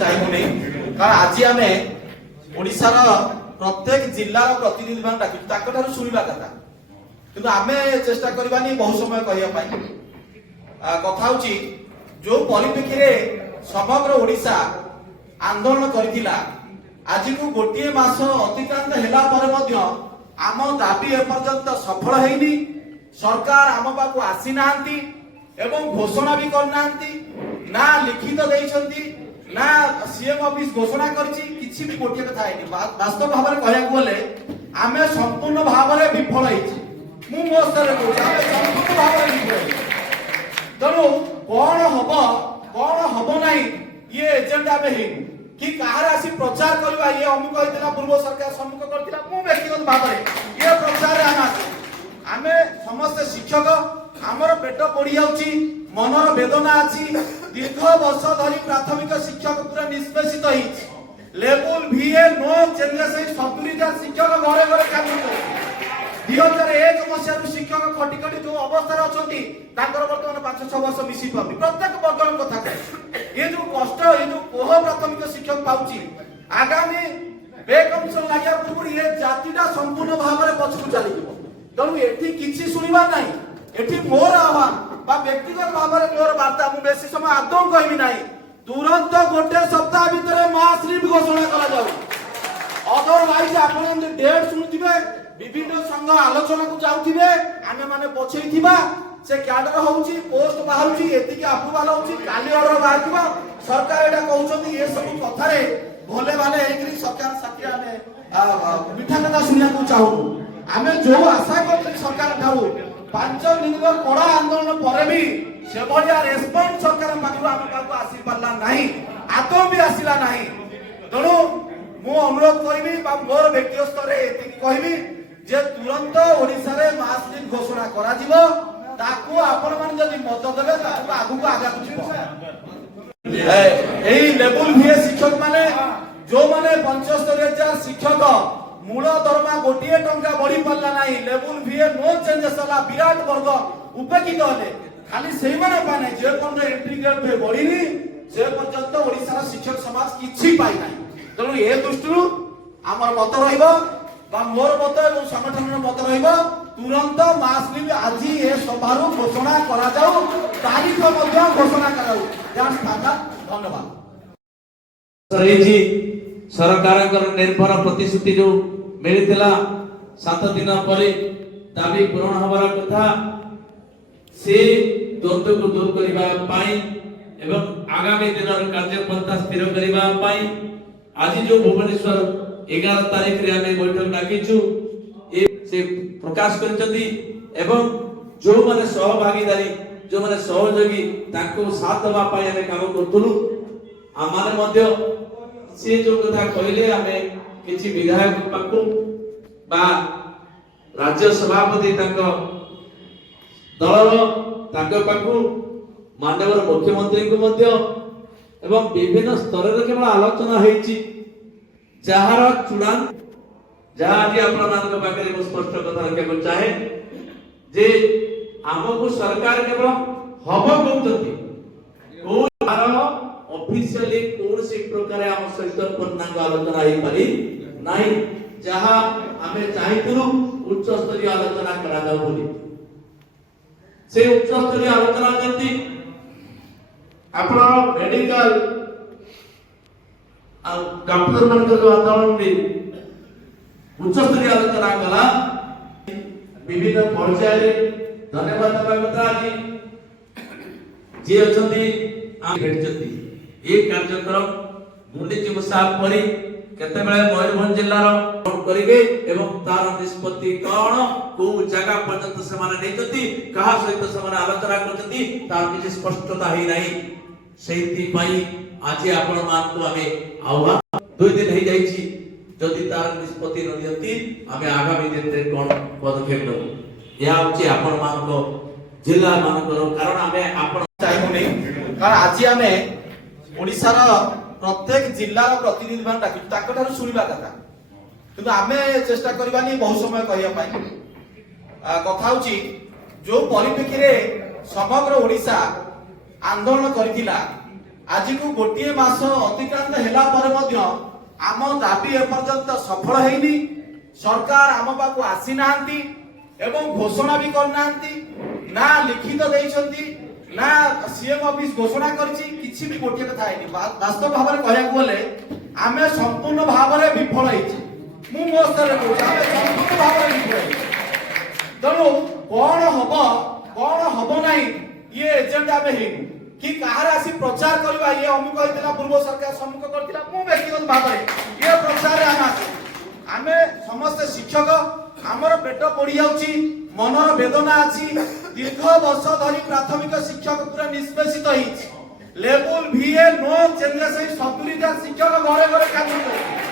चाहूनी कारण आज आम ओडिशार प्रत्येक जिलार प्रतिनिधि मान डाकू शुणा कथा कि आम चेष्टा करवानी बहुत समय कहवाई कथा जो परिप्रेक्षी समग्र ओडिशा आंदोलन करथिला आज को गोटे मास अतिक्रांत होला पर आम दाबी एपर्यंत सफल हैनी। सरकार आम पाखु आसी नांती एवं घोषणा भी करना ना लिखित देइछंती ना सीएम ऑफिस घोषणा करछि किछि भी गोटे कथा हैनी। वास्तव भाव में कहया बोले आमे संपूर्ण भाव में विफल हैछि। मु मो स्तर को आमे संपूर्ण भाव में विफल तनु कोन हबो नाही ये एजेंडा में हैनी कि कहार आसी प्रचार करबा ये अमुक होइतला पूर्व सरकार सम्मुख करथिला मु व्यक्तिगत भाव में ये प्रचार आमे समस्त शिक्षक आमर पेट पड़ी जाउची मनर वेदना अछि दीर्घ वर्ष धरी प्राथमिक शिक्षक पूरा निष्पेषित होइछि लेवल भीए नो चेंजेस है 70,000 शिक्षक घरे घरे काम करथि 2001 मसिया शिक्षक खटी खटी जो अवस्था अछंती ताकर वर्तमान 5-6 वर्ष मिसी पाबी प्रत्येक वर्गन कथा कहे ये जो कष्ट ये जो कोह प्राथमिक शिक्षक पाउची आगामी पे कमिशन लागिया पूर्व ये जातिटा संपूर्ण भाव में पछकु चली जिवो तनु एठी किछि सुनिबा नाही एठी मोर आह्वान बा व्यक्तिगत भाव में मोर वार्ता मु बेसी समय आदौ कहबी नाही तुरंत गोटे सप्ताह भीतर मास लीव घोषणा करा जाऊ अदरवाइज आपण डेट सुनुथिबे विभिन्न संघ आलोचना को जाउथिबे आमे माने पछैथिबा से कैडर होउची पोस्ट बाहरुची एतिकी अप्रूवल होउची काली ऑर्डर बाहरथिबा सरकार एटा कहउछथि ये सब कथारे भोले भाले एकरी सरकार साथी आमे मिठा कथा सुनिया को चाहू आमे जो आशा करथि सरकार ठारू 5 दिन कड़ा आंदोलन पर भी से बढ़िया रेस्पॉन्स सरकार पाखु आमे पाखु आसी पारला नाही आतो भी आसिला नाही तणु मु अनुरोध करबी बा मोर व्यक्तिगत स्तर एतिकी कहबी जे तुरंत ओडिसा रे मास लीव घोषणा करा जिवो ताकू आपण मान जदी मत देबे ताकू आगु को आगा कुछ एई लेवल भीए शिक्षक माने जो माने 75,000 शिक्षक मूल दरमा गोटे टंका बढ़ी पारला नाही लेवल भीए नो चेंजेस होला विराट वर्ग उपेक्षित होले खाली सेही माने पाने जे कोन एंट्री ग्रेड पे बढ़ीनी से पर्यंत ओडिसा शिक्षक समाज किछि पाई नाही तनु ए दृष्टिरु हमर मत रहइबो बा मोर मत एवं संगठन मत रहइबो तुरंत मास लीव आज ए सभारु घोषणा करा जाऊ तारीख मध्य घोषणा कराऊ जान थाका धन्यवाद सरजी सरकार निर्भर प्रतिश्रुति जो मिलता 7 दिन पर दाबी पूरण हबार कथा से द्वंद्व को दूर करने एवं आगामी दिन कार्यपंथा स्थिर करने आज जो भुवनेश्वर 11 तारीख रे आमे बैठक डाकिछु से प्रकाश करचंदी एवं जो माने सहभागीदारी जो माने सहयोगी ताको साथ दबा पाई आमे काम करथुलु आमाने मध्य से जो कथा कहले आमे किछि विधायक पाकु बा राज्य सभापति ताको दलर ताको पाकु माननीय मुख्यमंत्री को मध्य एवं विभिन्न स्तर रे केवल आलोचना हेछि जहार चूड़ान जहां जे आपण मानक पाखरे मो स्पष्ट कथा रखिया चाहे जे हमको सरकार केवल हब कहउतती को आर ऑफिशियली कोन से प्रकार हम सहित पूर्णांग आलोचना हे पारी नाही जहां हमें चाहितुलु उच्च स्तरीय आलोचना करा जाऊ बोली से उच्च स्तरीय आलोचना करती आपण मेडिकल डॉक्टर मान जो आंदोलन में उच्च स्तरीय आलोचना कला विभिन्न पर्याय धन्यवाद देवा आज जे अछंती आ भेटचंती ए कार्यक्रम मुंडी मुसाफ परी केते बेले मयूरभंज जिल्ला रो करिवे एवं तार निष्पत्ति कोन को जगह पर्यंत से माने नेचती कहा सहित से माने आलोचना करचती तार किछि स्पष्टता हे नाही सेति पई आज आपण मान को हमें आह्वान 2 दिन हे जाईची जदि तार निष्पत्ति न दियंती हमें आगामी दिन रे कोन पदक्षेप लो या होची आपण मान को जिल्ला मान को कारण हमें आपण चाहूनी कारण आज हमें ओडिसा रो प्रत्येक जिल्लार प्रतिनिधि मान डाकि ताको ठारू सुनिबा कथा किंतु आमे चेष्टा करबानी बहुत समय कहया पाई कथा होची जो परिप्रेक्षी रे समग्र ओडिसा आंदोलन करथिला आज को गोटे मास अतिक्रांत हेला पर मध्य आम दाबी एपर्यंत सफल हैनी। सरकार आम पाखु आसी नांती एवं घोषणा भी करना ना लिखित देइछंती ना सीएम ऑफिस घोषणा करछि किछि भी गोटे कथा हैनी। वास्तव भाव में कहया बोले आमे संपूर्ण भाव में विफल हैछि। मु मो स्तर को आमे संपूर्ण भाव में विफल हैछि। तणु कौन हब नहीं ये एजेंडा में हेनु कि कहार आसी प्रचार करबा ये अमुक कहतिला पूर्व सरकार सम्मुख करतिला मु व्यक्तिगत भाव में ये प्रचार आमे समस्त शिक्षक हमर पेट पड़ी जाउची मनर वेदना अछि। दीर्घ वर्ष धरी प्राथमिक शिक्षक पूरा निष्पेषित होइछि। लेवल VA नो चेंजेस 70,000 शिक्षक घरे घरे काम करछथि।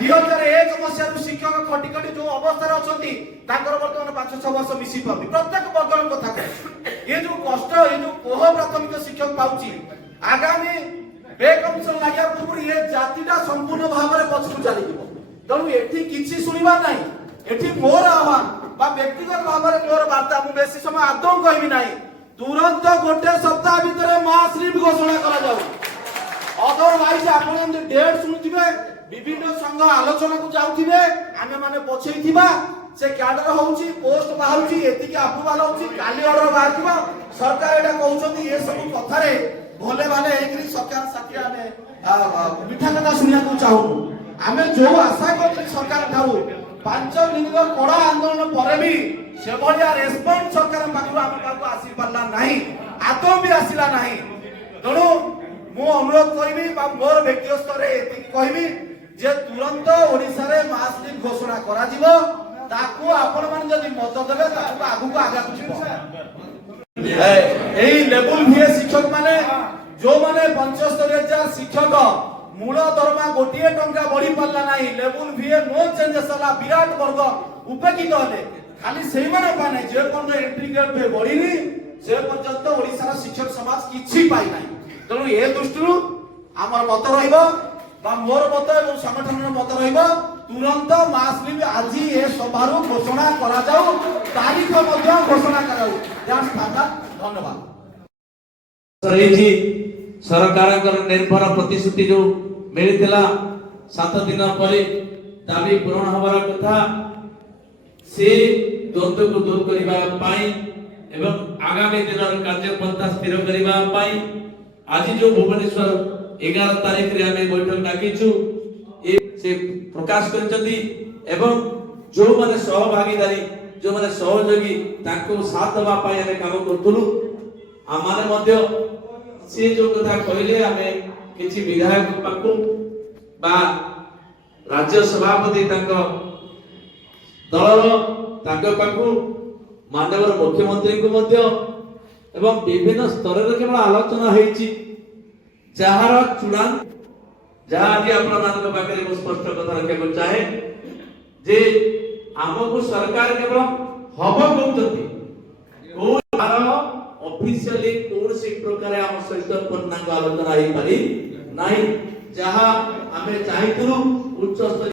2001 मसियारू शिक्षक खटी खटी जो अवस्था अछंती ताकर वर्तमान 5-6 वर्ष मिसी पाबी प्रत्येक वर्गर कथा कह ये जो कष्ट ये जो कोह प्राथमिक शिक्षक पाउची आगामी पे कमिशन लागिया पूर्व ये जातिटा संपूर्ण भाव में पछकु चली जिवो। तनु एठी किछि सुनिबा नाही। एठी मोर आह्वान बा व्यक्तिगत भाव में मोर वार्ता मु बेसी समय आदौ कहबी नाही। तुरंत गोटे सप्ताह भीतर मास लीव घोषणा करा जाऊ। अदरवाइज आपण डेट सुनुथिबे विभिन्न संघ आलोचना को जाउथिबे आमे माने पछेइथिबा से कैडर होउची पोस्ट बाहरुची एतिके अप्रूवल होउची काली ऑर्डर बाहरथिबा सरकार एटा कहउछथि ये सब कथारे भोले भाले एकरी सरकार साथी आमे मिठा कथा सुनिया को चाहू। आमे जो आशा करथि सरकार ठारू 5 दिन कड़ा आंदोलन पर भी से भलिया रेस्पॉन्स सरकार पाखु आमे पाखु आसी परला नाही आदौ भी आसिला नाही। तणु मु अनुरोध करबी बा मोर व्यक्तिगत स्तरे एति कहबी जे तुरंत ओडिसा रे मास लीव घोषणा करा जिवो ताकू आपण मान जदी मत देबे ताकू आगु को आगा कुछ एई लेवल VA शिक्षक माने जो माने 75,000 शिक्षक मूल दरमा गोटिए टंका बढ़ी पारला नाही। लेवल VA नो चेंजेस हला विराट वर्ग उपेक्षित हले खाली सेही माने पाने जे कोन एंट्री ग्रेड पे बढ़ीनी से पर्यंत ओडिसा रा शिक्षक समाज किछि पाइ नाही। तनु ए दृष्टिरु हमर मत रहइबो बा मोर मत एवं संगठनर मत रहइबो तुरंत मास लीव आज ए सभारु घोषणा करा जाऊ तारीख मध्य घोषणा कराऊ। That's final. धन्यवाद। सरैजी सरकार निर्भर प्रतिश्रुति जो मिलता 7 दिन पर दाबी पूरण हबार कथा से द्वंद्व को दूर करने एवं आगामी दिन कार्यपंथा स्थिर करने आज जो भुवनेश्वर 11 तारीख रे आमे बैठक डाकिछु से प्रकाश करचंदी एवं जो माने सहभागीदारी जो माने सहयोगी ताको साथ दबा पाई आमे काम करथुलु। आमाने मध्य से जो कथा कहले आमे किछि विधायक पाकु बा राज्य सभापति ताको दलर ताको पाकु माननीय मुख्यमंत्री को मध्य एवं विभिन्न स्तर रे केवल आलोचना हेछि जहार चूड़ांत जहाँ आज आपण मान पाखे स्पष्ट कथा रखा चाहे जे आमको सरकार केवल हम कहते ऑफिशियली कौन सी प्रकार आम सहित पूर्णांग आलोचना हो पारि नहीं जहाँ आमे चाहिथुलु उच्च